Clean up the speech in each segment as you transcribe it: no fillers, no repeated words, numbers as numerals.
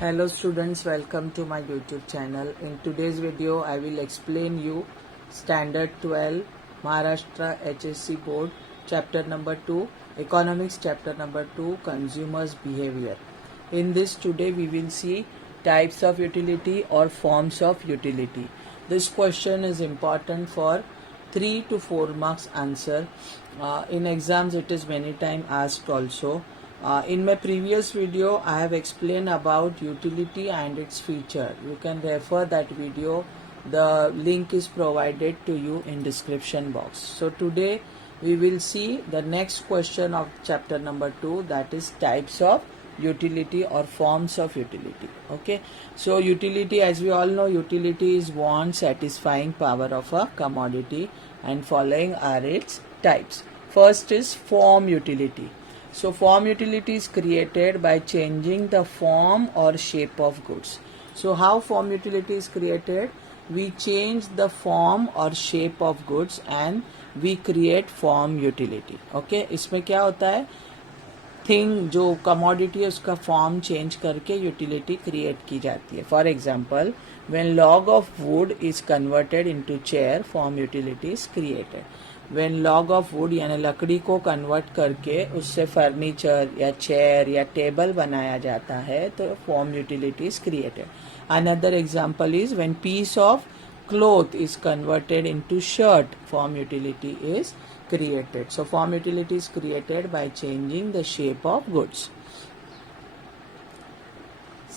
Hello students, welcome to my YouTube channel. In today's video, I will explain you Standard 12 Maharashtra HSC Board Chapter number 2 Economics Chapter number 2 Consumers Behavior. In this today we will see types of utility or forms of utility. This question is important for 3 to 4 marks answer. In exams it is many times asked also. In my previous video, I have explained about utility and its feature. You can refer that video. The link is provided to you in description box. So today we will see the next question of chapter number 2, that is types of utility or forms of utility. Okay. So utility, as we all know, utility is want satisfying power of a commodity, and following are its types. First is form utility. So form utility is created by changing the form or shape of goods. So how form utility is created? We change the form or shape of goods and we create form utility. Okay, इसमें क्या होता है? Thing जो commodity है उसका form change करके utility create की जाती है. For example, when log of would is converted into chair, form utility is created. When log of would यानी लकड़ी को कन्वर्ट करके उससे फर्नीचर या चेयर या टेबल बनाया जाता है तो form utility is created. Another example is when piece of cloth is converted into shirt, form utility is created. So form utility is created by changing the shape of goods.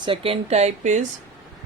Second type is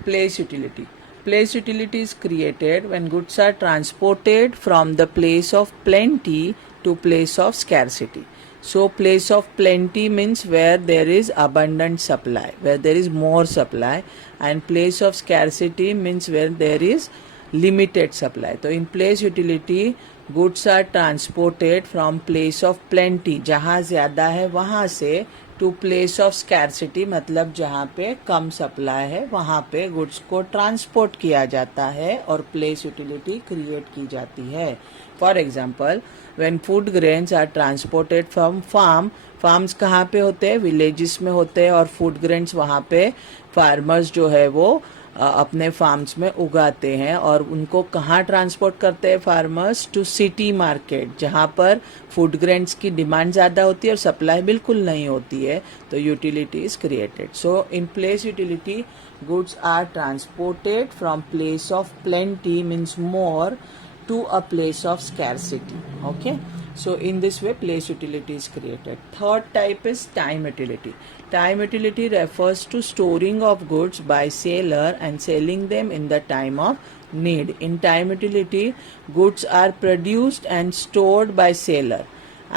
place utility. Place utility is created when goods are transported from the place of plenty to place of scarcity. So place of plenty means where there is abundant supply, where there is more supply, and place of scarcity means where there is limited supply. तो in place utility goods are transported from place of plenty, जहाँ ज़्यादा है वहाँ से, to place of scarcity मतलब जहाँ पे कम supply है वहाँ पे गुड्स को ट्रांसपोर्ट किया जाता है और प्लेस यूटिलिटी क्रिएट की जाती है. For example, when food grains are transported from farm, farms कहाँ पे होते हैं? विलेजेस में होते हैं, और फूड ग्रेन्स वहाँ पे फार्मर्स जो है वो अपने फार्म्स में उगाते हैं और उनको कहाँ ट्रांसपोर्ट करते हैं फार्मर्स? टू सिटी मार्केट, जहाँ पर फूड ग्रेन्स की डिमांड ज़्यादा होती है और सप्लाई बिल्कुल नहीं होती है. तो utility is created. So in place utility goods are transported from place of plenty means more to a place of scarcity. Okay, so in this way place utility is created. Third type is time utility. Time utility refers to storing of goods by seller and selling them in the time of need. In time utility, goods are produced and stored by seller,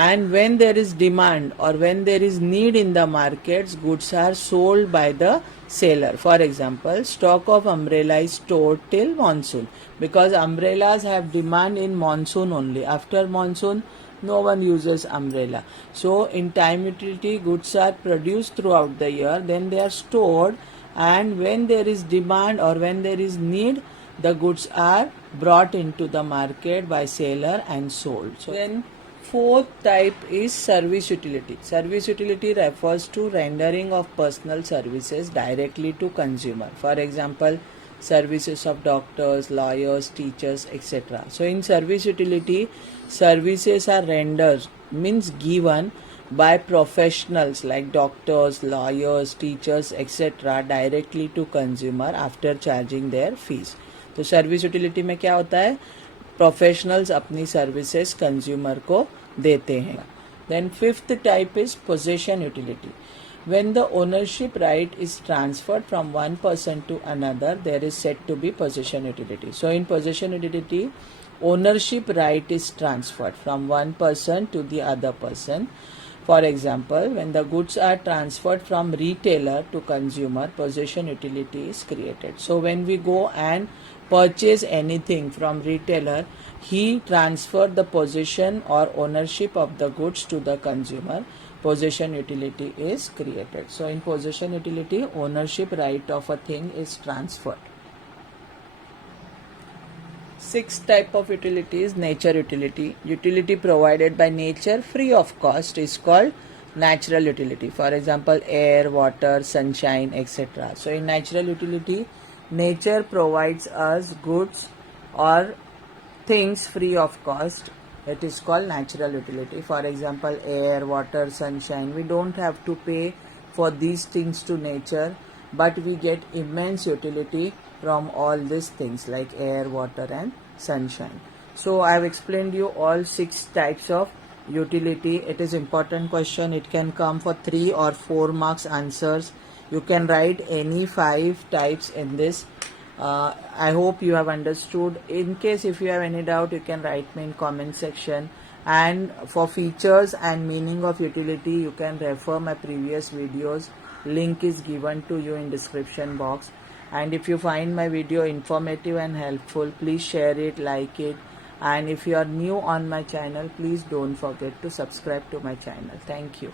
and when there is demand or when there is need in the markets, goods are sold by the seller. For example, stock of umbrella is stored till monsoon, because umbrellas have demand in monsoon only. After monsoon no one uses umbrella. So in time utility goods are produced throughout the year, then they are stored, and when there is demand or when there is need, the goods are brought into the market by seller and sold. So then fourth type is service utility. Service utility refers to rendering of personal services directly to consumer. For example, services of doctors, lawyers, teachers, etc. So in service utility, services are rendered means given by professionals like doctors, lawyers, teachers, etc. directly to consumer after charging their fees. तो service utility में क्या होता है? Professionals अपनी services consumer को देते हैं. Then fifth type is possession utility. When the ownership right is transferred from one person to another, there is said to be possession utility. So in possession utility, ownership right is transferred from one person to the other person. For example, when the goods are transferred from retailer to consumer, possession utility is created. So when we go and purchase anything from retailer, he transferred the possession or ownership of the goods to the consumer. Possession utility is created. So in possession utility, ownership right of a thing is transferred. Sixth type of utility is nature utility. Utility provided by nature free of cost is called natural utility. For example, air, water, sunshine, etc. So in natural utility, nature provides us goods or things free of cost. It is called natural utility. For example, air, water, sunshine. We don't have to pay for these things to nature, but we get immense utility from all these things like air, water, and sunshine. So I have explained you all 6 types of utility. It is important question. It can come for 3 or 4 marks answers. You can write any 5 types in this. I hope you have understood. In case if you have any doubt, you can write me in comment section. And for features and meaning of utility, you can refer my previous videos. Link is given to you in description box. And if you find my video informative and helpful, please share it, like it. And if you are new on my channel, please don't forget to subscribe to my channel. Thank you.